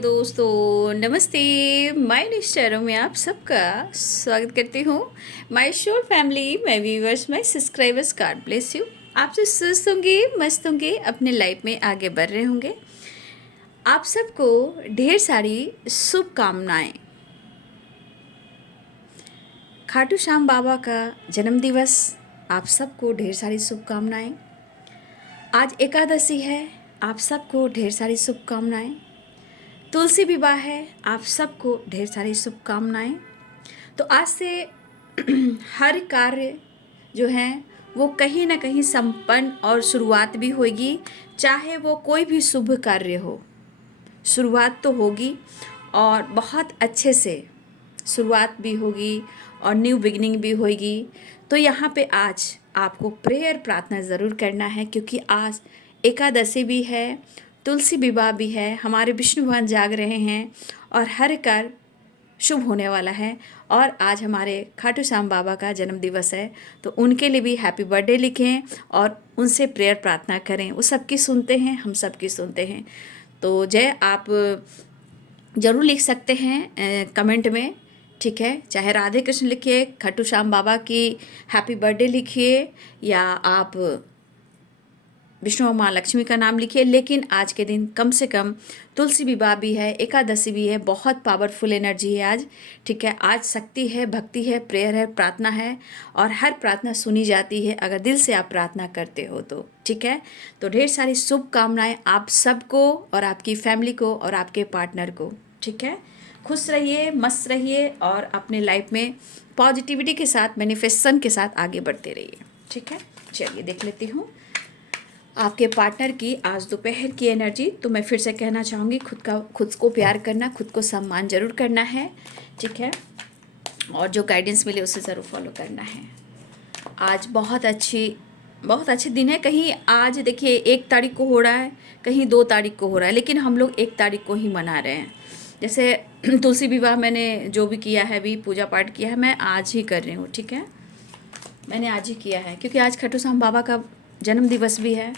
दोस्तों, नमस्ते। माय निश्चरों में आप सबका स्वागत करती हूँ। माय शोर family, my viewers, my subscribers, God bless you. आप जो स्वस्थ होंगे, मस्त होंगे, अपने लाइफ में आगे बढ़ रहे होंगे। आप सबको ढेर सारी शुभकामनाएं। खाटू श्याम बाबा का जन्मदिवस, आप सबको ढेर सारी शुभकामनाएं। आज एकादशी है, आप सबको ढेर सारी शुभकामनाएं। तुलसी विवाह है, आप सबको ढेर सारी शुभकामनाएं। तो आज से हर कार्य जो है वो कहीं ना कहीं संपन्न और शुरुआत भी होगी। चाहे वो कोई भी शुभ कार्य हो, शुरुआत तो होगी और बहुत अच्छे से शुरुआत भी होगी और न्यू बिगनिंग भी होगी। तो यहाँ पे आज आपको प्रेयर प्रार्थना ज़रूर करना है, क्योंकि आज एकादशी भी है, तुलसी विवाह भी है, हमारे विष्णु भगवान जाग रहे हैं और हर कार्य शुभ होने वाला है। और आज हमारे खाटू श्याम बाबा का जन्म दिवस है, तो उनके लिए भी हैप्पी बर्थडे लिखें और उनसे प्रेयर प्रार्थना करें। वो सबकी सुनते हैं, हम सबकी सुनते हैं। तो जय आप ज़रूर लिख सकते हैं कमेंट में, ठीक है। चाहे राधे कृष्ण लिखिए, खाटू श्याम बाबा की हैप्पी बर्थडे लिखिए, या आप विष्णु और माँ लक्ष्मी का नाम लिखिए। लेकिन आज के दिन कम से कम तुलसी विवाह भी है, एकादशी भी है, बहुत पावरफुल एनर्जी है आज, ठीक है। आज शक्ति है, भक्ति है, प्रेयर है, प्रार्थना है और हर प्रार्थना सुनी जाती है अगर दिल से आप प्रार्थना करते हो तो, ठीक है। तो ढेर सारी शुभकामनाएं आप सबको और आपकी फैमिली को और आपके पार्टनर को, ठीक है। खुश रहिए, मस्त रहिए और अपने लाइफ में पॉजिटिविटी के साथ, मैनिफेस्टेशन के साथ आगे बढ़ते रहिए, ठीक है। चलिए देख लेती हूँ आपके पार्टनर की आज दोपहर की एनर्जी। तो मैं फिर से कहना चाहूँगी, खुद को प्यार करना, खुद को सम्मान जरूर करना है, ठीक है। और जो गाइडेंस मिले उसे ज़रूर फॉलो करना है। आज बहुत अच्छी दिन है। कहीं आज देखिए 1 तारीख को हो रहा है, कहीं 2 तारीख को हो रहा है, लेकिन हम लोग 1 तारीख को ही मना रहे हैं। जैसे तुलसी विवाह मैंने जो भी किया है, भी पूजा पाठ किया है, मैं आज ही कर रही हूँ, ठीक है। मैंने आज ही किया है क्योंकि आज खाटू श्याम बाबा का जन्म दिवस भी है,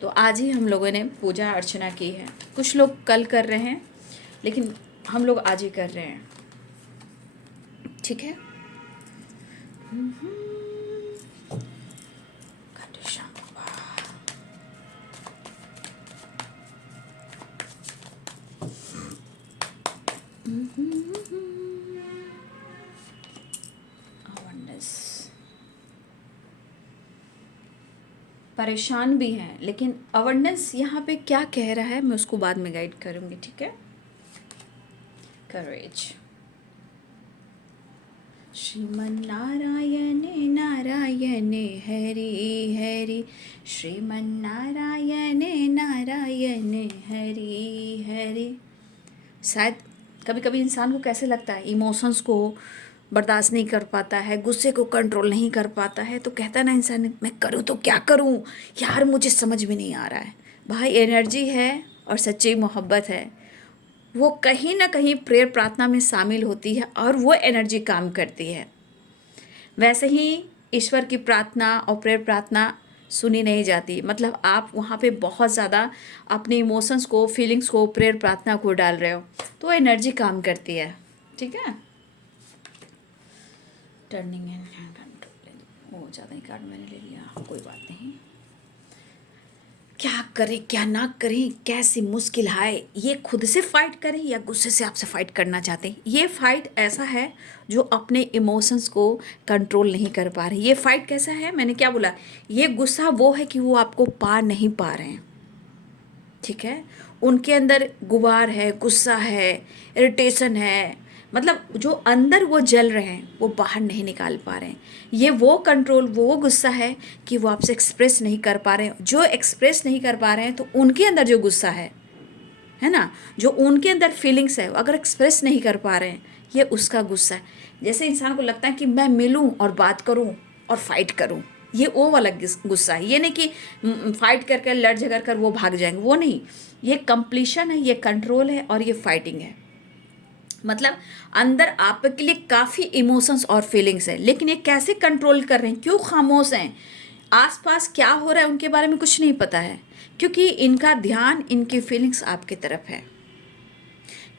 तो आज ही हम लोगों ने पूजा अर्चना की है। कुछ लोग कल कर रहे हैं, लेकिन हम लोग आज ही कर रहे हैं, ठीक है। खाटू श्याम बाबा, परेशान भी हैं, लेकिन अवेयरनेस यहाँ पे क्या कह रहा है मैं उसको बाद में गाइड करूँगी, ठीक है। करेज। श्रीमन नारायण नारायण हरि हरि, श्रीमन नारायण नारायण हरि हरि। शायद कभी कभी इंसान को कैसे लगता है, इमोशंस को बर्दाश्त नहीं कर पाता है, गुस्से को कंट्रोल नहीं कर पाता है, तो कहता है ना इंसान, मैं करूँ तो क्या करूँ यार, मुझे समझ में नहीं आ रहा है। भाई एनर्जी है और सच्ची मोहब्बत है, वो कहीं ना कहीं प्रेयर प्रार्थना में शामिल होती है और वो एनर्जी काम करती है। वैसे ही ईश्वर की प्रार्थना और प्रेयर प्रार्थना सुनी नहीं जाती, मतलब आप वहाँ पे बहुत ज़्यादा अपने इमोशंस को, फीलिंग्स को प्रेयर प्रार्थना को डाल रहे हो, तो एनर्जी काम करती है, ठीक है। टर्निंग एंड कंट्रोलिंग, वो ज़्यादा ही कार्ड मैंने ले लिया, कोई बात नहीं। क्या करें क्या ना करें, कैसी मुश्किल है, ये खुद से फाइट करें या गुस्से से आपसे फाइट करना चाहते हैं। ये फाइट ऐसा है जो अपने इमोशंस को कंट्रोल नहीं कर पा रहे। ये फाइट कैसा है, मैंने क्या बोला, ये गुस्सा वो है कि वो आपको पा नहीं पा रहे हैं, ठीक है। उनके अंदर गुबार है, गुस्सा है, इरिटेशन है, मतलब जो अंदर वो जल रहे हैं वो बाहर नहीं निकाल पा रहे हैं। ये वो कंट्रोल, वो गुस्सा है कि वो आपसे एक्सप्रेस नहीं कर पा रहे हैं। जो एक्सप्रेस नहीं कर पा रहे हैं, तो उनके अंदर जो गुस्सा है ना, जो उनके अंदर फीलिंग्स है, अगर एक्सप्रेस नहीं कर पा रहे हैं, ये उसका गुस्सा है। जैसे इंसान को लगता है कि मैं मिलूं और बात करूं और फाइट करूं, ये वो वाला गुस्सा है। ये नहीं कि फाइट करके लड़ झगड़ कर वो भाग जाएंगे, वो नहीं। ये कंप्लीशन है, ये कंट्रोल है और ये फाइटिंग है। मतलब अंदर आपके लिए काफ़ी इमोशंस और फीलिंग्स है, लेकिन ये कैसे कंट्रोल कर रहे हैं, क्यों खामोश हैं, आसपास क्या हो रहा है उनके बारे में कुछ नहीं पता है, क्योंकि इनका ध्यान, इनकी फीलिंग्स आपकी तरफ है।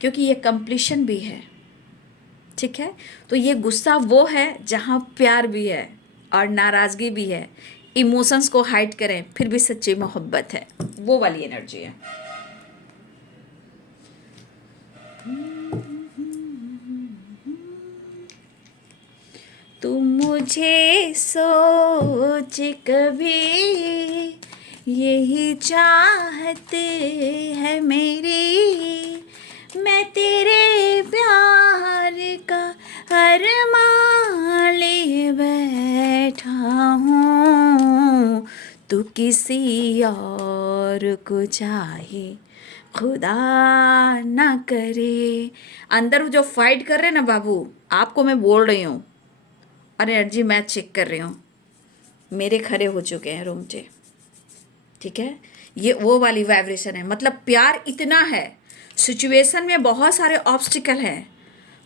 क्योंकि ये कंप्लीशन भी है, ठीक है। तो ये गुस्सा वो है जहाँ प्यार भी है और नाराज़गी भी है, इमोशंस को हाइड करें फिर भी सच्ची मोहब्बत है, वो वाली एनर्जी है। तुम मुझे सोच कभी, यही चाहते है मेरी, मैं तेरे प्यार का अरमान ले बैठा हूँ, तू किसी और को चाहे खुदा ना करे। अंदर जो फाइट कर रहे ना बाबू, आपको मैं बोल रही हूँ और एनर्जी मैच चेक कर रही हूँ, मेरे खड़े हो चुके हैं रोंगटे, ठीक है। ये वो वाली वाइब्रेशन है, मतलब प्यार इतना है, सिचुएशन में बहुत सारे ऑब्स्टिकल हैं,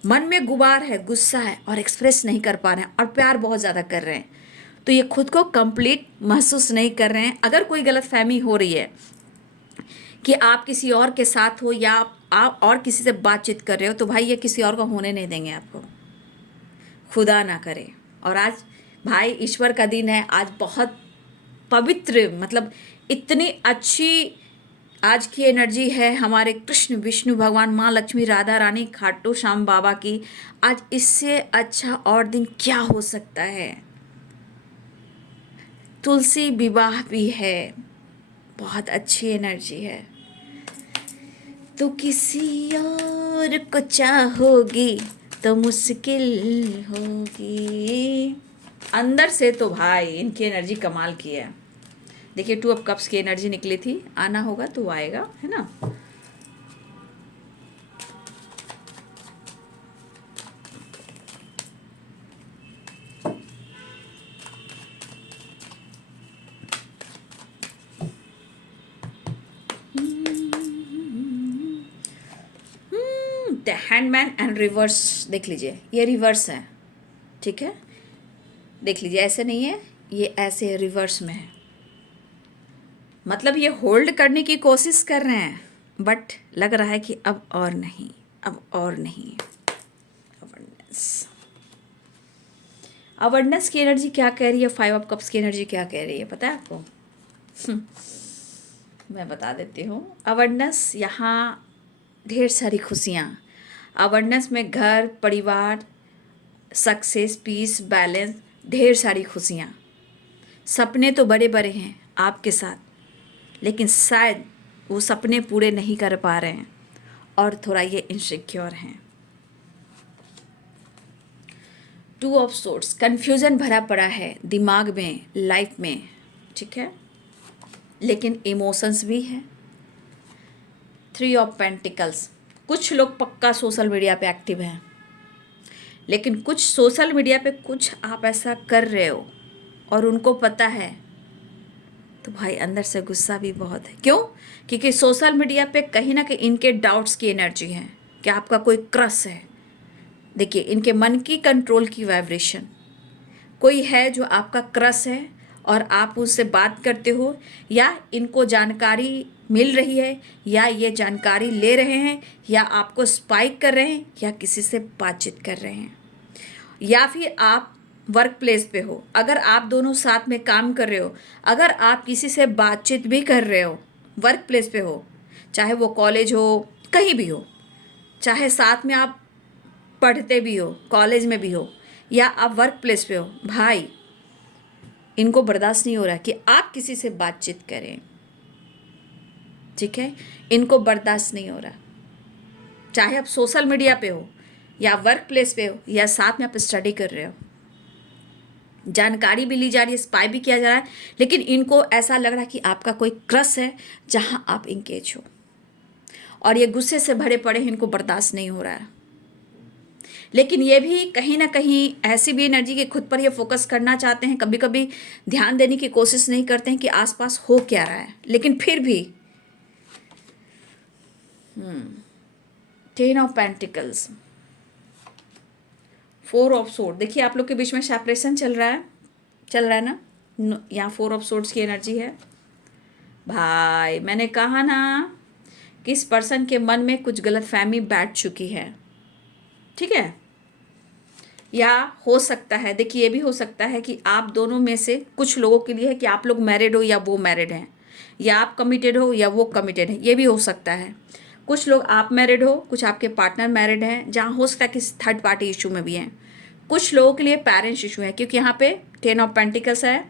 मन में गुबार है, गुस्सा है और एक्सप्रेस नहीं कर पा रहे हैं और प्यार बहुत ज़्यादा कर रहे हैं, तो ये खुद को कंप्लीट महसूस नहीं कर रहे हैं। अगर कोई गलतफहमी हो रही है कि आप किसी और के साथ हो या आप और किसी से बातचीत कर रहे हो, तो भाई ये किसी और का होने नहीं देंगे आपको, खुदा ना करे। और आज भाई ईश्वर का दिन है, आज बहुत पवित्र, मतलब इतनी अच्छी आज की एनर्जी है हमारे कृष्ण विष्णु भगवान, माँ लक्ष्मी, राधा रानी, खाटू श्याम बाबा की। आज इससे अच्छा और दिन क्या हो सकता है। तुलसी विवाह भी है, बहुत अच्छी एनर्जी है। तो किसी और को चाहोगी तो मुश्किल होगी। अंदर से तो भाई इनकी एनर्जी कमाल की है। देखिए 2 ऑफ कप्स की एनर्जी निकली थी, आना होगा तो आएगा, है ना। द हैंडमैन एंड रिवर्स देख लीजिए, ये रिवर्स है, ठीक है। देख लीजिए ऐसे नहीं है, ये ऐसे रिवर्स में है, मतलब ये होल्ड करने की कोशिश कर रहे हैं, बट लग रहा है कि अब और नहीं, अब और नहीं। अवेयरनेस, अवेयरनेस की एनर्जी क्या कह रही है, 5 ऑफ कप्स की एनर्जी क्या कह रही है पता है आपको? मैं बता देती हूँ। अवेयरनेस यहाँ ढेर सारी खुशियाँ, अवेयरनेस में घर परिवार, सक्सेस, पीस, बैलेंस, ढेर सारी खुशियाँ। सपने तो बड़े बड़े हैं आपके साथ, लेकिन शायद वो सपने पूरे नहीं कर पा रहे हैं और थोड़ा ये इनसिक्योर हैं। 2 ऑफ सोर्ट्स, कन्फ्यूज़न भरा पड़ा है दिमाग में, लाइफ में, ठीक है, लेकिन इमोशंस भी है। 3 ऑफ पेंटिकल्स, कुछ लोग पक्का सोशल मीडिया पे एक्टिव हैं, लेकिन कुछ सोशल मीडिया पे कुछ आप ऐसा कर रहे हो और उनको पता है, तो भाई अंदर से गुस्सा भी बहुत है। क्यों? क्योंकि सोशल मीडिया पे कहीं ना कहीं इनके डाउट्स की एनर्जी है कि आपका कोई क्रश है। देखिए इनके मन की कंट्रोल की वाइब्रेशन, कोई है जो आपका क्रश है और आप उससे बात करते हो, या इनको जानकारी मिल रही है, या ये जानकारी ले रहे हैं, या आपको स्पाइक कर रहे हैं, या किसी से बातचीत कर रहे हैं, या फिर आप वर्क प्लेस पे हो, अगर आप दोनों साथ में काम कर रहे हो, अगर आप किसी से बातचीत भी कर रहे हो, वर्क प्लेस पे हो, चाहे वो कॉलेज हो, कहीं भी हो, चाहे साथ में आप पढ़ते भी हो, कॉलेज में भी हो, या आप वर्क प्लेस पे हो, भाई इनको बर्दाश्त नहीं हो रहा कि आप किसी से बातचीत करें, ठीक है, इनको बर्दाश्त नहीं हो रहा। चाहे आप सोशल मीडिया पे हो या वर्क प्लेस पे हो या साथ में आप स्टडी कर रहे हो, जानकारी भी ली जा रही है, स्पाई भी किया जा रहा है, लेकिन इनको ऐसा लग रहा है कि आपका कोई क्रश है जहां आप इंगेज हो, और ये गुस्से से भरे पड़े हैं, इनको बर्दाश्त नहीं हो रहा है। लेकिन ये भी कहीं ना कहीं ऐसी भी एनर्जी कि खुद पर ये फोकस करना चाहते हैं, कभी कभी ध्यान देने की कोशिश नहीं करते हैं कि आसपास हो क्या रहा है, लेकिन फिर भी 10 ऑफ पेंटिकल्स, 4 ऑफ सोर्ड, देखिए आप लोग के बीच में सेपरेशन चल रहा है ना, यहाँ 4 ऑफ सोर्ड्स की एनर्जी है। भाई मैंने कहा ना किस पर्सन के मन में कुछ गलतफहमी बैठ चुकी है, ठीक है। या हो सकता है, देखिए ये भी हो सकता है कि आप दोनों में से कुछ लोगों के लिए है कि आप लोग मैरिड हो या वो मैरिड हैं, या आप कमिटेड हो या वो कमिटेड है, ये भी हो सकता है। कुछ लोग आप मैरिड हो, कुछ आपके पार्टनर मैरिड हैं, जहाँ हो सकता है कि थर्ड पार्टी इशू में भी हैं। कुछ लोगों के लिए पेरेंट्स इशू है, क्योंकि यहाँ पे 10 ऑफ पेंटिकल्स है।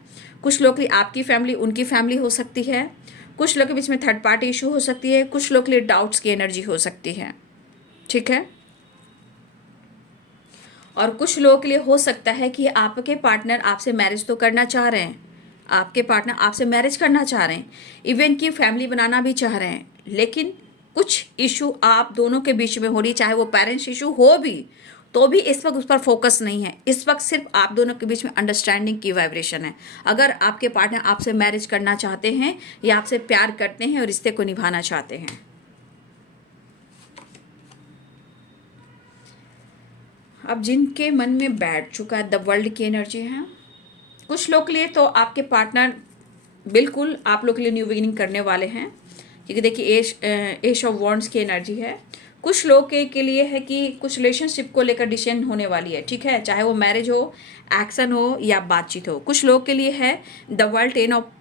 कुछ लोगों के लिए आपकी फैमिली उनकी फैमिली हो सकती है। कुछ लोगों के बीच में थर्ड पार्टी इशू हो सकती है। कुछ लोगों के लिए डाउट्स की एनर्जी हो सकती है, ठीक है। और कुछ लोगों के लिए हो सकता है कि आपके पार्टनर आपसे मैरिज तो करना चाह रहे हैं, आपके पार्टनर आपसे मैरिज करना चाह रहे हैं, इवन की फैमिली बनाना भी चाह रहे हैं, लेकिन कुछ इशू आप दोनों के बीच में हो रही, चाहे वो पेरेंट्स इशू हो भी, तो भी इस वक्त उस पर फोकस नहीं है। इस वक्त सिर्फ आप दोनों के बीच में अंडरस्टैंडिंग की वाइब्रेशन है। अगर आपके पार्टनर आपसे मैरिज करना चाहते हैं या आपसे प्यार करते हैं और रिश्ते को निभाना चाहते हैं। अब जिनके मन में बैठ चुका है द वर्ल्ड की एनर्जी है, कुछ लोग के लिए तो आपके पार्टनर बिल्कुल आप लोग के लिए न्यू बिगिनिंग करने वाले हैं, क्योंकि देखिए एश ऑफ वॉन्ड्स की एनर्जी है। कुछ लोग के लिए है कि कुछ रिलेशनशिप को लेकर डिसीजन होने वाली है, ठीक है, चाहे वो मैरिज हो, एक्शन हो या बातचीत हो। कुछ लोग के लिए है द वर्ल्ड 10 ऑफ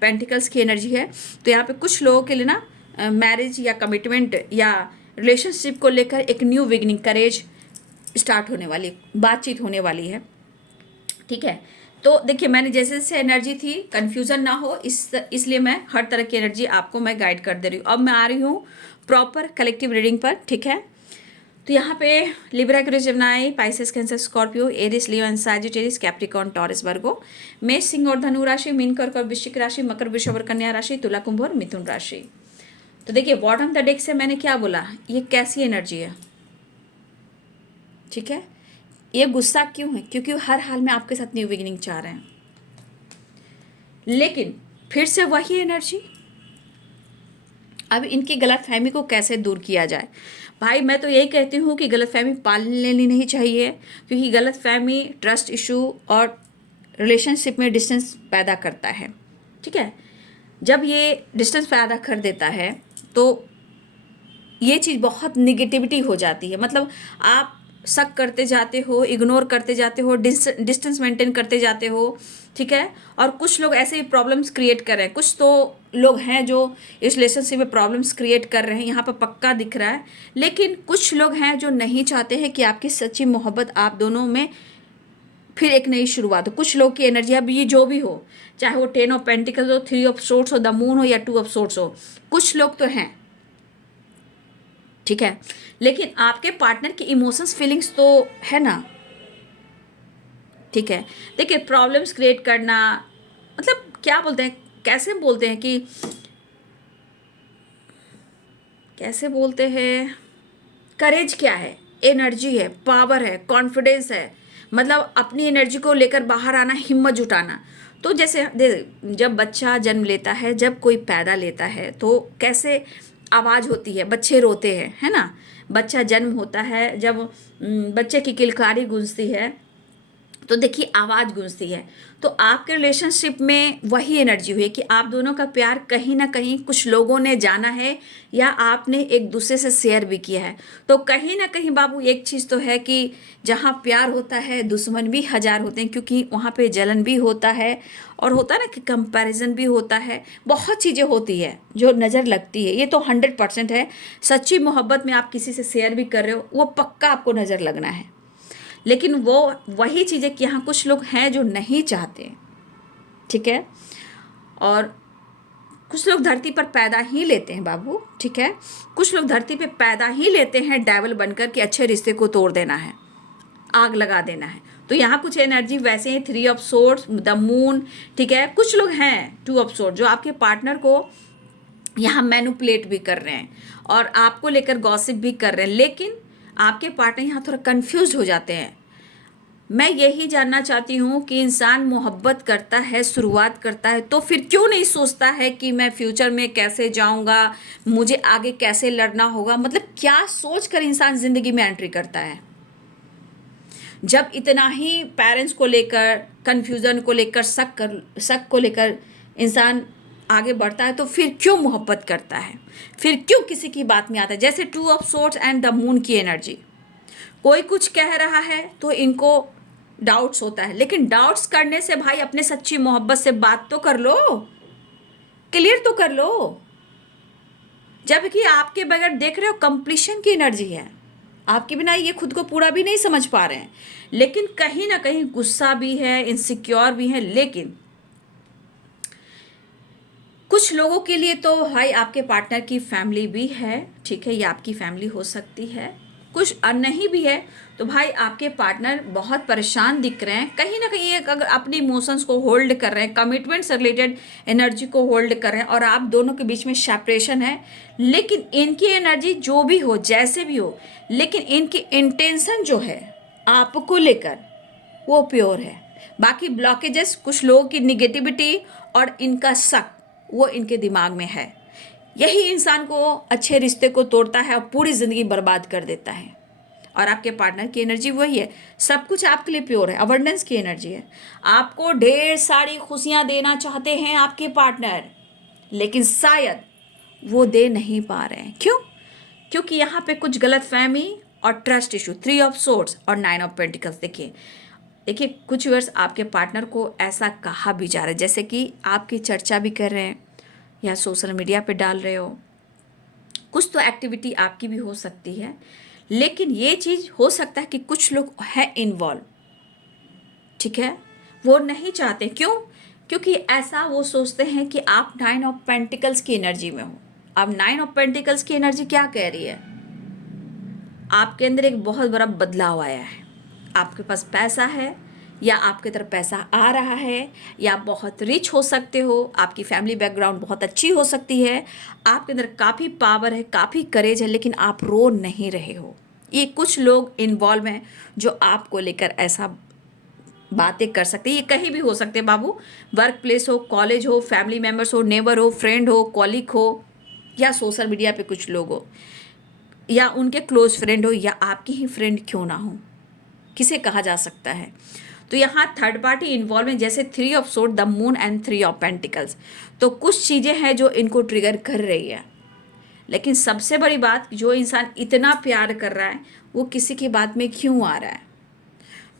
पेंटिकल्स की एनर्जी है। तो यहाँ पे कुछ लोगों के लिए ना मैरिज या कमिटमेंट या रिलेशनशिप को लेकर एक न्यू बिगिनिंग, करेज स्टार्ट होने वाली, बातचीत होने वाली है, ठीक है। तो देखिए मैंने जैसे जैसे एनर्जी थी, कन्फ्यूज़न ना हो इसलिए मैं हर तरह की एनर्जी आपको मैं गाइड कर दे रही हूँ। अब मैं आ रही हूँ प्रॉपर कलेक्टिव रीडिंग पर, ठीक है। तो यहाँ पे Libra, Aquarius, Gemini, Pisces, Cancer, Scorpio, Aries, Leo and Sagittarius, Capricorn, Taurus, Virgo, मेष, सिंह और धनु राशि, मीन, कर्क और वृश्चिक राशि, मकर, वृषभ और कन्या राशि, तुला, कुंभ और मिथुन राशि। तो देखिए बॉटम द डेक से मैंने क्या बोला, ये कैसी एनर्जी है, ठीक है। ये गुस्सा क्यों है, क्योंकि हर हाल में आपके साथ न्यू बिगिनिंग चाह रहे हैं, लेकिन फिर से वही एनर्जी। अब इनकी गलतफहमी को कैसे दूर किया जाए। भाई मैं तो यही कहती हूँ कि गलतफहमी पाल लेनी नहीं चाहिए, क्योंकि गलतफहमी ट्रस्ट इशू और रिलेशनशिप में डिस्टेंस पैदा करता है, ठीक है। जब ये डिस्टेंस पैदा कर देता है तो ये चीज़ बहुत निगेटिविटी हो जाती है। मतलब आप शक करते जाते हो, इग्नोर करते जाते हो, डिस्टेंस मेंटेन करते जाते हो, ठीक है। और कुछ लोग ऐसे ही प्रॉब्लम्स क्रिएट कर रहे हैं, कुछ तो लोग हैं जो इस रिलेशनशिप में प्रॉब्लम्स क्रिएट कर रहे हैं, यहाँ पर पक्का दिख रहा है। लेकिन कुछ लोग हैं जो नहीं चाहते हैं कि आपकी सच्ची मोहब्बत आप दोनों में फिर एक नई शुरुआत हो। कुछ लोग की एनर्जी, अब ये जो भी हो, चाहे वो 10 ऑफ पेंटिकल्स हो, 3 ऑफ सोर्ड्स हो, द मून हो या 2 ऑफ सोर्ड्स हो, कुछ लोग तो हैं, ठीक है। लेकिन आपके पार्टनर की इमोशंस, फीलिंग्स तो है ना, ठीक है। देखिए प्रॉब्लम्स क्रिएट करना, मतलब क्या बोलते हैं, कैसे बोलते हैं कि कैसे बोलते हैं, करेज क्या है, एनर्जी है, पावर है, कॉन्फिडेंस है, मतलब अपनी एनर्जी को लेकर बाहर आना, हिम्मत जुटाना। तो जैसे जब बच्चा जन्म लेता है, जब कोई पैदा लेता है, तो कैसे आवाज़ होती है, बच्चे रोते हैं, है ना। बच्चा जन्म होता है, जब बच्चे की किलकारी गूंजती है तो देखिए आवाज़ गूंजती है। तो आपके रिलेशनशिप में वही एनर्जी हुई कि आप दोनों का प्यार कहीं ना कहीं कुछ लोगों ने जाना है या आपने एक दूसरे से शेयर भी किया है। तो कहीं ना कहीं बाबू एक चीज़ तो है कि जहाँ प्यार होता है दुश्मन भी हजार होते हैं, क्योंकि वहाँ पे जलन भी होता है और होता है ना कि कंपैरिजन भी होता है, बहुत चीज़ें होती है जो नज़र लगती है। ये तो 100% है। सच्ची मोहब्बत में आप किसी से शेयर भी कर रहे हो, वो पक्का आपको नज़र लगना है। लेकिन वो वही चीज़ें कि यहाँ कुछ लोग हैं जो नहीं चाहते, ठीक है। और कुछ लोग धरती पर पैदा ही लेते हैं बाबू, ठीक है। कुछ लोग धरती पे पैदा ही लेते हैं डेविल बनकर कि अच्छे रिश्ते को तोड़ देना है, आग लगा देना है। तो यहाँ कुछ एनर्जी वैसे ही 3 ऑफ सोर्ड्स, द मून, ठीक है। कुछ लोग हैं 2 ऑफ सोर्ड्स जो आपके पार्टनर को यहाँ मैनिपुलेट भी कर रहे हैं और आपको लेकर गॉसिप भी कर रहे हैं, लेकिन आपके पार्टनर यहाँ थोड़ा कंफ्यूज हो जाते हैं। मैं यही जानना चाहती हूँ कि इंसान मोहब्बत करता है, शुरुआत करता है, तो फिर क्यों नहीं सोचता है कि मैं फ्यूचर में कैसे जाऊँगा, मुझे आगे कैसे लड़ना होगा। मतलब क्या सोच कर इंसान ज़िंदगी में एंट्री करता है। जब इतना ही पेरेंट्स को लेकर, कन्फ्यूज़न को लेकर, शक को लेकर इंसान आगे बढ़ता है तो फिर क्यों मोहब्बत करता है, फिर क्यों किसी की बात में आता है। जैसे two of swords and the moon की एनर्जी, कोई कुछ कह रहा है तो इनको डाउट्स होता है, लेकिन डाउट्स करने से भाई अपने सच्ची मोहब्बत से बात तो कर लो, क्लियर तो कर लो। जबकि आपके बगैर देख रहे हो कंप्लीशन की एनर्जी है, आपके बिना ये खुद को पूरा भी नहीं समझ पा रहे हैं, लेकिन कहीं ना कहीं गुस्सा भी है, इनसिक्योर भी है। लेकिन कुछ लोगों के लिए तो भाई आपके पार्टनर की फैमिली भी है, ठीक है, ये आपकी फैमिली हो सकती है, कुछ नहीं भी है तो भाई आपके पार्टनर बहुत परेशान दिख रहे हैं, कहीं ना कहीं एक अगर अपने इमोशंस को होल्ड कर रहे हैं, कमिटमेंट से रिलेटेड एनर्जी को होल्ड कर रहे हैं, और आप दोनों के बीच में सेपरेशन है। लेकिन इनकी एनर्जी जो भी हो, जैसे भी हो, लेकिन इनकी इंटेंशन जो है आपको लेकर वो प्योर है। बाकी ब्लॉकेजेस, कुछ लोगों की निगेटिविटी और इनका शक वो इनके दिमाग में है, यही इंसान को अच्छे रिश्ते को तोड़ता है और पूरी ज़िंदगी बर्बाद कर देता है। और आपके पार्टनर की एनर्जी वही है, सब कुछ आपके लिए प्योर है, अबंडेंस की एनर्जी है, आपको ढेर सारी खुशियां देना चाहते हैं आपके पार्टनर, लेकिन शायद वो दे नहीं पा रहे हैं। क्यों? क्योंकि यहाँ पे कुछ गलत फहमी और ट्रस्ट इशू, 3 ऑफ सोर्ड्स और 9 ऑफ पेंटिकल्स। देखिए देखिए, कुछ वर्ष आपके पार्टनर को ऐसा कहा भी जा रहा है, जैसे कि आपकी चर्चा भी कर रहे हैं या सोशल मीडिया पे डाल रहे हो, कुछ तो एक्टिविटी आपकी भी हो सकती है। लेकिन ये चीज़ हो सकता है कि कुछ लोग हैं इन्वॉल्व, ठीक है, वो नहीं चाहते। क्यों? क्योंकि ऐसा वो सोचते हैं कि आप 9 ऑफ पेंटिकल्स की एनर्जी में हो। अब 9 ऑफ पेंटिकल्स की एनर्जी क्या कह रही है? आपके अंदर एक बहुत बड़ा बदलाव आया है, आपके पास पैसा है या आपकी तरफ पैसा आ रहा है, या आप बहुत रिच हो सकते हो, आपकी फैमिली बैकग्राउंड बहुत अच्छी हो सकती है, आपके अंदर काफ़ी पावर है, काफ़ी करेज है, लेकिन आप रो नहीं रहे हो। ये कुछ लोग इन्वॉल्व हैं जो आपको लेकर ऐसा बातें कर सकते हैं। ये कहीं भी हो सकते हैं बाबू, वर्क प्लेस हो, कॉलेज हो, फैमिली मेम्बर्स हो, नेबर हो, फ्रेंड हो, कॉलिग हो, या सोशल मीडिया पे कुछ लोग हो, या उनके क्लोज फ्रेंड हो, या आपके ही फ्रेंड क्यों ना हो, किसे कहा जा सकता है। तो यहाँ थर्ड पार्टी इन्वॉल्व है, जैसे 3 of sword, the moon and 3 of pentacles. तो कुछ चीज़ें हैं जो इनको ट्रिगर कर रही है, लेकिन सबसे बड़ी बात, जो इंसान इतना प्यार कर रहा है वो किसी की बात में क्यों आ रहा है?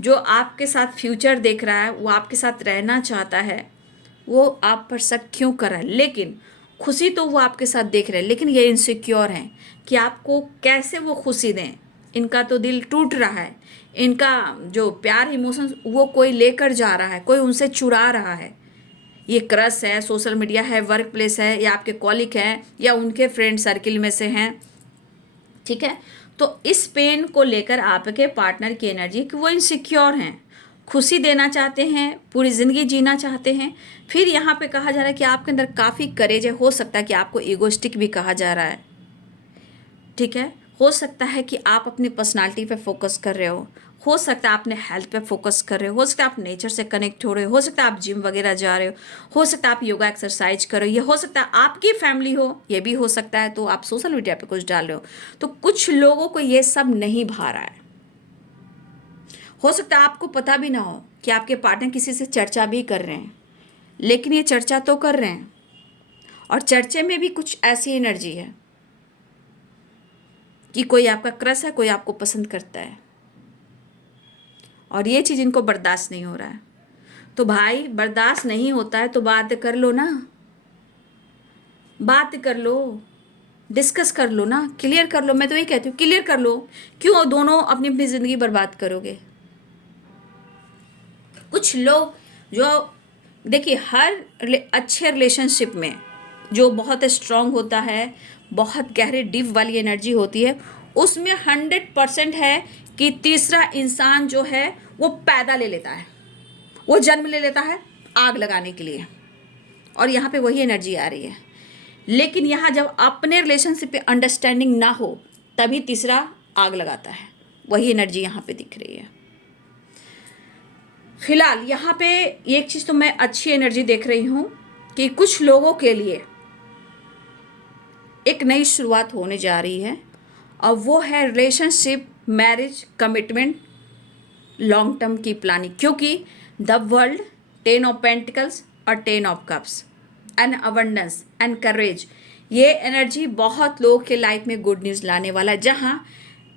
जो आपके साथ फ्यूचर देख रहा है, वो आपके साथ रहना चाहता है, वो आप पर शक क्यों कर रहा है? लेकिन खुशी तो वो आपके साथ देख रहे हैं, लेकिन ये इनसिक्योर हैं कि आपको कैसे वो खुशी दें। इनका तो दिल टूट रहा है, इनका जो प्यार इमोशंस वो कोई लेकर जा रहा है, कोई उनसे चुरा रहा है। ये क्रश है, सोशल मीडिया है, वर्क प्लेस है, या आपके कॉलिग हैं, या उनके फ्रेंड सर्किल में से हैं, ठीक है। तो इस पेन को लेकर आपके पार्टनर की एनर्जी कि वो इनसिक्योर हैं, खुशी देना चाहते हैं, पूरी ज़िंदगी जीना चाहते हैं। फिर यहाँ पे कहा जा रहा है कि आपके अंदर काफ़ी करेज है, हो सकता है कि आपको ईगोइस्टिक भी कहा जा रहा है, ठीक है। हो सकता है कि आप अपनी पर्सनालिटी पे फोकस कर रहे हो सकता है अपने हेल्थ पे फोकस कर रहे हो सकता है आप नेचर से कनेक्ट हो सकता है आप जिम वगैरह जा रहे हो सकता है आप योगा एक्सरसाइज कर रहे हो, ये हो सकता है आपकी फैमिली हो, ये भी हो सकता है, तो आप सोशल मीडिया पे कुछ डाल रहे हो। तो कुछ लोगों को ये सब नहीं भा रहा है। हो सकता है आपको पता भी ना हो कि आपके पार्टनर किसी से चर्चा भी कर रहे हैं, लेकिन ये चर्चा तो कर रहे हैं, और चर्चे में भी कुछ ऐसी एनर्जी है कि कोई आपका क्रश है, कोई आपको पसंद करता है, और ये चीज़ इनको बर्दाश्त नहीं हो रहा है। तो भाई बर्दाश्त नहीं होता है तो बात कर लो ना, बात कर लो, डिस्कस कर लो ना, क्लियर कर लो। मैं तो यही कहती हूँ क्लियर कर लो, क्यों दोनों अपनी अपनी ज़िंदगी बर्बाद करोगे? कुछ लोग जो, देखिए हर अच्छे रिलेशनशिप में जो बहुत स्ट्रांग होता है, बहुत गहरे डीप वाली एनर्जी होती है, उसमें 100% है कि तीसरा इंसान जो है वो पैदा ले लेता है, वो जन्म ले लेता है आग लगाने के लिए, और यहाँ पे वही एनर्जी आ रही है। लेकिन यहाँ जब अपने रिलेशनशिप पे अंडरस्टैंडिंग ना हो तभी तीसरा आग लगाता है, वही एनर्जी यहाँ पे दिख रही है। फिलहाल यहाँ पे एक चीज़ तो मैं अच्छी एनर्जी देख रही हूँ कि कुछ लोगों के लिए एक नई शुरुआत होने जा रही है, और वो है relationship, marriage, commitment, long term की प्लानिंग। क्योंकि द वर्ल्ड, 10 ऑफ पेंटिकल्स और 10 of cups, and abundance and courage. ये एनर्जी बहुत लोगों के लाइफ में गुड न्यूज़ लाने वाला है, जहाँ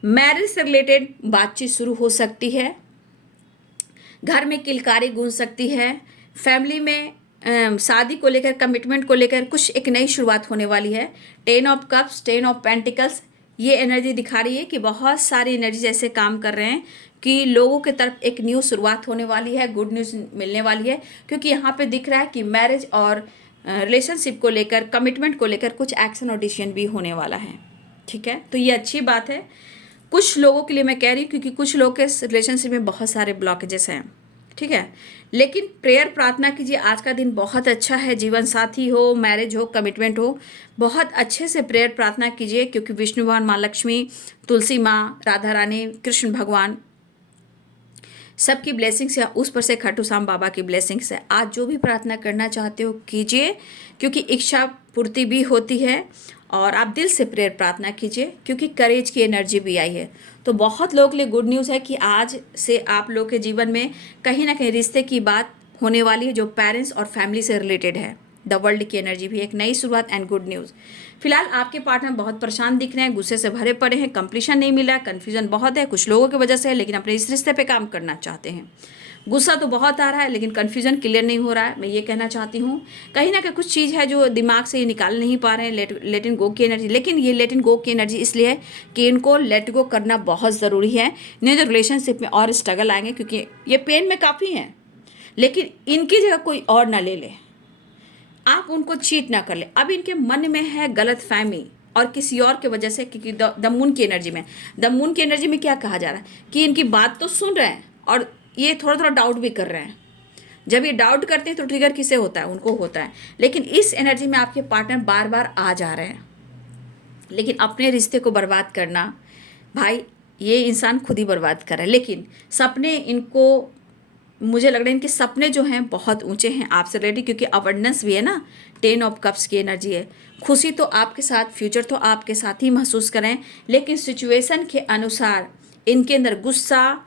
मैरिज से रिलेटेड बातचीत शुरू हो सकती है, घर में किलकारी गूंज सकती है, फैमिली में शादी को लेकर, कमिटमेंट को लेकर कुछ एक नई शुरुआत होने वाली है। 10 ऑफ कप्स, 10 ऑफ पेंटिकल्स, ये एनर्जी दिखा रही है कि बहुत सारी एनर्जी ऐसे काम कर रहे हैं कि लोगों की तरफ एक न्यू शुरुआत होने वाली है, गुड न्यूज़ मिलने वाली है। क्योंकि यहाँ पे दिख रहा है कि मैरिज और रिलेशनशिप को लेकर, कमिटमेंट को लेकर कुछ एक्शन और डिसीजन भी होने वाला है। ठीक है, तो ये अच्छी बात है कुछ लोगों के लिए मैं कह रही हूँ, क्योंकि कुछ लोगों के रिलेशनशिप में बहुत सारे ब्लॉकेजेस हैं। ठीक है, लेकिन प्रेयर प्रार्थना कीजिए, आज का दिन बहुत अच्छा है। जीवन साथी हो, मैरिज हो, कमिटमेंट हो, बहुत अच्छे से प्रेयर प्रार्थना कीजिए, क्योंकि विष्णु भगवान, माँ लक्ष्मी, तुलसी माँ, राधा रानी, कृष्ण भगवान, सबकी ब्लेसिंग्स है, उस पर से खाटू श्याम बाबा की ब्लेसिंग्स है। आज जो भी प्रार्थना करना चाहते हो कीजिए, क्योंकि इच्छा पूर्ति भी होती है। और आप दिल से प्रेयर प्रार्थना कीजिए, क्योंकि करेज की एनर्जी भी आई है। तो बहुत लोगों के लिए गुड न्यूज़ है कि आज से आप लोग के जीवन में कहीं ना कहीं रिश्ते की बात होने वाली है, जो पेरेंट्स और फैमिली से रिलेटेड है। द वर्ल्ड की एनर्जी भी एक नई शुरुआत एंड गुड न्यूज़। फिलहाल आपके पार्टनर बहुत परेशान दिख रहे हैं, गुस्से से भरे पड़े हैं, कंप्लीशन नहीं मिला, कन्फ्यूजन बहुत है कुछ लोगों की वजह से है, लेकिन अपने इस रिश्ते पे काम करना चाहते हैं। गुस्सा तो बहुत आ रहा है, लेकिन कन्फ्यूजन क्लियर नहीं हो रहा है। मैं ये कहना चाहती हूँ कहीं ना कहीं कुछ चीज़ है जो दिमाग से ये निकाल नहीं पा रहे हैं, लेट इन गो की एनर्जी। लेकिन ये लेट इन गो की एनर्जी इसलिए है कि इनको लेट गो करना बहुत ज़रूरी है, नहीं तो रिलेशनशिप में और स्ट्रगल आएंगे, क्योंकि ये पेन में काफ़ी हैं। लेकिन इनकी जगह कोई और ना ले ले, आप उनको चीट ना कर ले। अब इनके मन में है गलत फहमी और किसी और की वजह से, क्योंकि द मून की एनर्जी में, द मून की एनर्जी में क्या कहा जा रहा है कि इनकी बात तो सुन रहे हैं और ये थोड़ा थोड़ा डाउट भी कर रहे हैं। जब ये डाउट करते हैं तो ट्रिगर किसे होता है, उनको होता है। लेकिन इस एनर्जी में आपके पार्टनर बार बार आ जा रहे हैं, लेकिन अपने रिश्ते को बर्बाद करना, भाई ये इंसान खुद ही बर्बाद कर रहा है। लेकिन सपने इनको, मुझे लग रहा है इनके सपने जो हैं बहुत ऊंचे हैं आपसे रिलेटेड, क्योंकि अवेयरनेस भी है ना, 10 ऑफ कप्स की एनर्जी है। खुशी तो आपके साथ, फ्यूचर तो आपके साथ ही महसूस करें, लेकिन सिचुएशन के अनुसार इनके अंदर गुस्सा,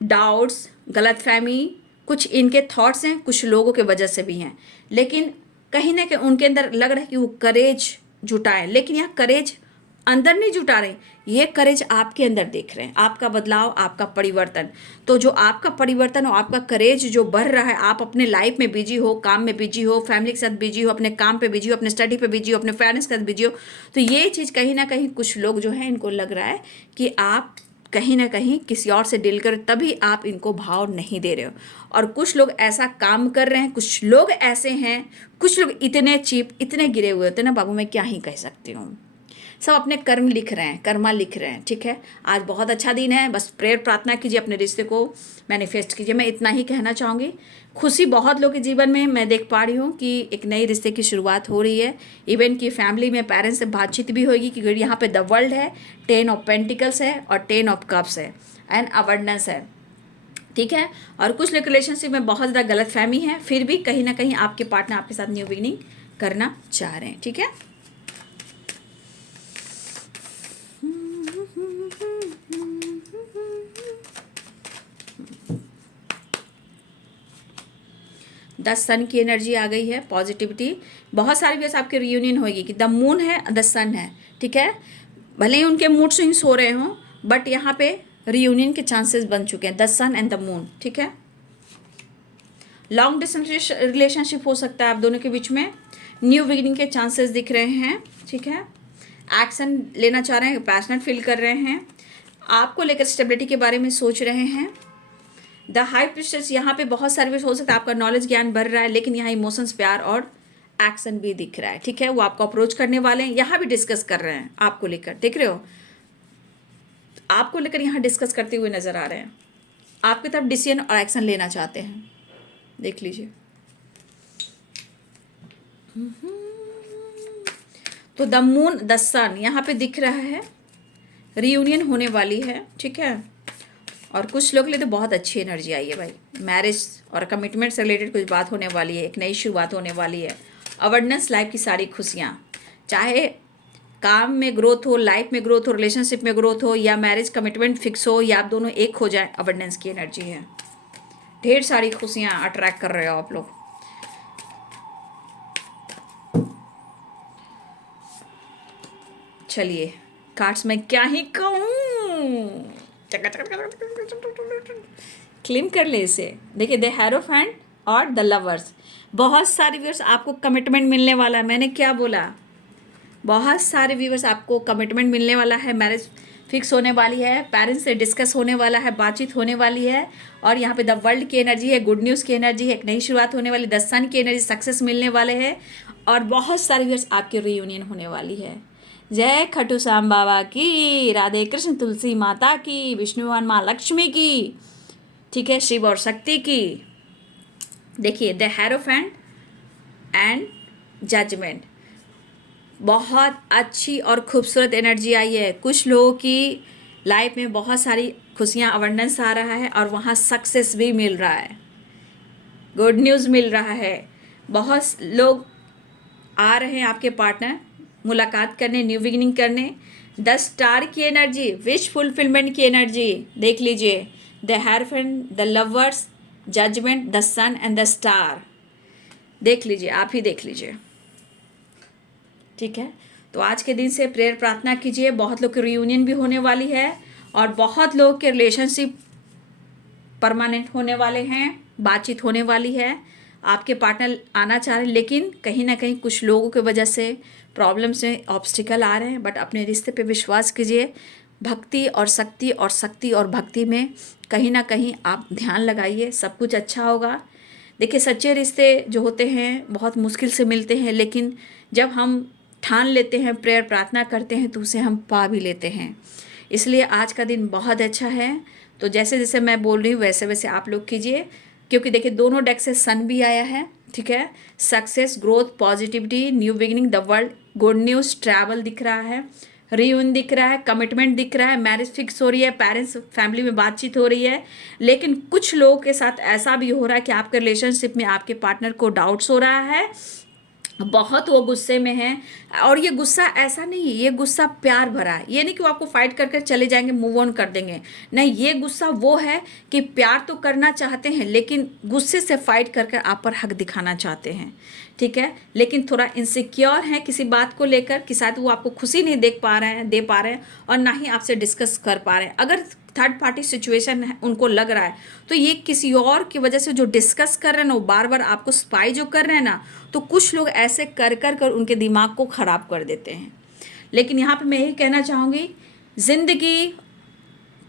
डाउट्स, गलतफहमी, कुछ इनके थॉट्स हैं, कुछ लोगों के वजह से भी हैं। लेकिन कहीं ना कहीं उनके अंदर लग रहा है कि वो करेज जुटाएं, लेकिन यहाँ करेज अंदर नहीं जुटा रहे, ये करेज आपके अंदर देख रहे हैं, आपका बदलाव, आपका परिवर्तन। तो जो आपका परिवर्तन और आपका करेज जो बढ़ रहा है, आप अपने लाइफ में बिजी हो, काम में बिजी हो, फैमिली के साथ बिजी हो, अपने काम पे बिजी हो, अपने स्टडी पे बिजी हो, अपने पेरेंट्स के साथ बिजी हो, तो ये चीज़ कहीं ना कहीं कुछ लोग जो हैं इनको लग रहा है कि आप कहीं ना कहीं किसी और से डील कर, तभी आप इनको भाव नहीं दे रहे हो। और कुछ लोग ऐसा काम कर रहे हैं, कुछ लोग ऐसे हैं, कुछ लोग इतने चीप, इतने गिरे हुए होते हैं ना बाबू, मैं क्या ही कह सकती हूँ। सब अपने कर्म लिख रहे हैं, कर्मा लिख रहे हैं। ठीक है, आज बहुत अच्छा दिन है, बस प्रेयर प्रार्थना कीजिए, अपने रिश्ते को मैनिफेस्ट कीजिए। मैं इतना ही कहना चाहूँगी। खुशी बहुत लोग के जीवन में मैं देख पा रही हूँ कि एक नई रिश्ते की शुरुआत हो रही है। इवन की फैमिली में पेरेंट्स से बातचीत भी होगी, क्योंकि यहाँ पे द वर्ल्ड है, 10 ऑफ पेंटिकल्स है और 10 ऑफ कप्स है एंड अबंडेंस है। ठीक है, और कुछ लोग रिलेशनशिप में बहुत ज़्यादा गलत फहमी है, फिर भी कहीं ना कहीं आपके पार्टनर आपके साथ न्यू बिगिनिंग करना चाह रहे हैं। ठीक है, द सन की एनर्जी आ गई है, पॉजिटिविटी। बहुत सारी वजह से आपके रियूनियन होगी कि द मून है, द सन है। ठीक है, भले ही उनके मूड स्विंग्स हो रहे हों, बट यहाँ पे रियूनियन के चांसेस बन चुके हैं, the sun and the moon. ठीक है, लॉन्ग डिस्टेंस रिलेशनशिप हो सकता है आप दोनों के बीच में, न्यू बिगिनिंग के चांसेस दिख रहे हैं। ठीक है, एक्शन लेना चाह रहे हैं, पैशनेट फील कर रहे हैं, आपको लेकर स्टेबिलिटी के बारे में सोच रहे हैं। द हाई प्रिस्टेस, यहाँ पे बहुत सर्विस हो सकता है, आपका नॉलेज ज्ञान बढ़ रहा है, लेकिन यहाँ इमोशंस, प्यार और एक्शन भी दिख रहा है। ठीक है, वो आपको अप्रोच करने वाले हैं, यहाँ भी डिस्कस कर रहे हैं आपको लेकर, देख रहे हो, आपको लेकर यहाँ डिस्कस करते हुए नजर आ रहे हैं, आपकी तरफ डिसीजन और एक्शन लेना चाहते हैं। देख लीजिए, तो द मून, द सन यहाँ पे दिख रहा है, रीयूनियन होने वाली है। ठीक है, और कुछ लोग के लिए तो बहुत अच्छी एनर्जी आई है भाई, मैरिज और कमिटमेंट से रिलेटेड कुछ बात होने वाली है, एक नई शुरुआत होने वाली है। अवेयरनेस, लाइफ की सारी खुशियाँ, चाहे काम में ग्रोथ हो, लाइफ में ग्रोथ हो, रिलेशनशिप में ग्रोथ हो, या मैरिज कमिटमेंट फिक्स हो, या आप दोनों एक हो जाए, अवेयरनेस की एनर्जी है। ढेर सारी खुशियाँ अट्रैक्ट कर रहे हो आप लोग। चलिए कार्ड्स में क्या ही कहूँ, क्लेम कर ले इसे। देखिए द हेरोफेंट और द लवर्स। बहुत सारे व्यूअर्स आपको कमिटमेंट मिलने वाला है। मैंने क्या बोला, बहुत सारे व्यूअर्स आपको कमिटमेंट मिलने वाला है, मैरिज फिक्स होने वाली है, पेरेंट्स से डिस्कस होने वाला है, बातचीत होने वाली है। और यहाँ पे द वर्ल्ड की एनर्जी है, गुड न्यूज़ की एनर्जी है, एक नई शुरुआत होने वाली, द सन की एनर्जी, सक्सेस मिलने वाले हैं। और बहुत सारे व्यूअर्स आपकी रीयूनियन होने वाली है। जय खटू श्याम बाबा की, राधे कृष्ण तुलसी माता की, विष्णु भगवान माँ लक्ष्मी की, ठीक है, शिव और शक्ति की। देखिए द हेरोफेंट एंड जजमेंट, बहुत अच्छी और खूबसूरत एनर्जी आई है। कुछ लोगों की लाइफ में बहुत सारी खुशियाँ अबंडेंस आ रहा है और वहाँ सक्सेस भी मिल रहा है, गुड न्यूज़ मिल रहा है। बहुत लोग आ रहे हैं आपके पार्टनर मुलाकात करने, न्यू बिगिनिंग करने। द स्टार की एनर्जी, विश फुलफिलमेंट की एनर्जी देख लीजिए। The hierophant, the lovers, judgement, the sun and the star, देख लीजिए, आप ही देख लीजिए, ठीक है। तो आज के दिन से प्रेयर प्रार्थना कीजिए। बहुत लोग की रियूनियन भी होने वाली है और बहुत लोग के रिलेशनशिप परमानेंट होने वाले हैं, बातचीत होने वाली है। आपके पार्टनर आना चाह रहे हैं, लेकिन कहीं ना कहीं कुछ लोगों की वजह से प्रॉब्लम से ऑब्स्टिकल आ रहे हैं। बट अपने रिश्ते पे विश्वास कीजिए। भक्ति और शक्ति और शक्ति और भक्ति में कहीं ना कहीं आप ध्यान लगाइए, सब कुछ अच्छा होगा। देखिए सच्चे रिश्ते जो होते हैं बहुत मुश्किल से मिलते हैं, लेकिन जब हम ठान लेते हैं, प्रेयर प्रार्थना करते हैं, तो उसे हम पा भी लेते हैं। इसलिए आज का दिन बहुत अच्छा है। तो जैसे जैसे मैं बोल रही हूँ वैसे वैसे आप लोग कीजिए, क्योंकि देखिए दोनों डेक से सन भी आया है, ठीक है। Success, growth, positivity, new beginning, the world, good news, travel दिख रहा है, रियून दिख रहा है, कमिटमेंट दिख रहा है, मैरिज फिक्स हो रही है, पेरेंट्स फैमिली में बातचीत हो रही है। लेकिन कुछ लोगों के साथ ऐसा भी हो रहा है कि आपके रिलेशनशिप में आपके पार्टनर को डाउट्स हो रहा है, बहुत वो गुस्से में है। और ये गुस्सा ऐसा नहीं है, ये गुस्सा प्यार भरा है। ये नहीं कि वो आपको फाइट कर कर चले जाएंगे, मूव ऑन कर देंगे, नहीं, ये गुस्सा वो है कि प्यार तो करना चाहते हैं, लेकिन गुस्से से फाइट कर कर आप पर हक दिखाना चाहते हैं, ठीक है। लेकिन थोड़ा इनसिक्योर है किसी बात को लेकर कि शायद वो आपको खुशी नहीं दे पा रहे हैं और ना ही आपसे डिस्कस कर पा रहे हैं। अगर थर्ड पार्टी सिचुएशन है, उनको लग रहा है, तो ये किसी और की वजह से जो डिस्कस कर रहे हैं ना, वो बार बार आपको स्पाई जो कर रहे हैं ना, तो कुछ लोग ऐसे कर कर कर उनके दिमाग को ख़राब कर देते हैं। लेकिन यहाँ पर मैं यही कहना चाहूँगी, ज़िंदगी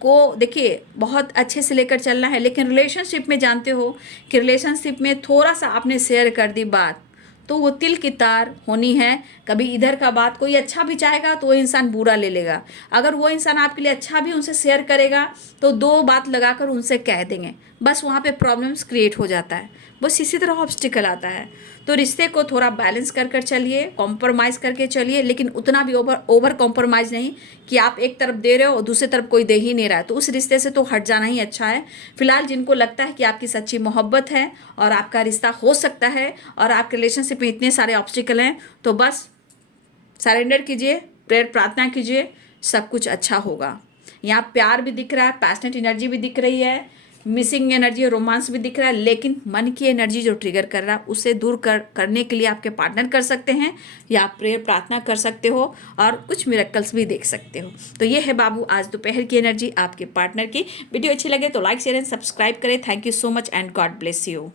को देखिए बहुत अच्छे से लेकर चलना है। लेकिन रिलेशनशिप में जानते हो कि रिलेशनशिप में थोड़ा सा आपने शेयर कर दी बात, तो वो तिल की तार होनी है। कभी इधर का बात कोई अच्छा भी चाहेगा तो वो इंसान बुरा ले लेगा, अगर वो इंसान आपके लिए अच्छा भी उनसे शेयर करेगा तो दो बात लगाकर उनसे कह देंगे, बस वहाँ पे प्रॉब्लम्स क्रिएट हो जाता है, बस इसी तरह ऑब्स्टिकल आता है। तो रिश्ते को थोड़ा बैलेंस कर कर चलिए, कॉम्प्रोमाइज़ करके चलिए, लेकिन उतना भी ओवर कॉम्प्रोमाइज़ नहीं कि आप एक तरफ दे रहे हो और दूसरी तरफ कोई दे ही नहीं रहा है, तो उस रिश्ते से तो हट जाना ही अच्छा है। फिलहाल जिनको लगता है कि आपकी सच्ची मोहब्बत है और आपका रिश्ता हो सकता है और आपके रिलेशनशिप में इतने सारे ऑब्स्टिकल हैं, तो बस सरेंडर कीजिए, प्रेयर प्रार्थना कीजिए, सब कुछ अच्छा होगा। यहाँ प्यार भी दिख रहा है, पैशनेट एनर्जी भी दिख रही है, मिसिंग एनर्जी, रोमांस भी दिख रहा है, लेकिन मन की एनर्जी जो ट्रिगर कर रहा है उसे दूर करने के लिए आपके पार्टनर कर सकते हैं या आप प्रेयर प्रार्थना कर सकते हो और कुछ मिरेकल्स भी देख सकते हो। तो ये है बाबू आज दोपहर की एनर्जी आपके पार्टनर की। वीडियो अच्छी लगे तो लाइक शेयर एंड सब्सक्राइब करें। Thank you so much and God bless you.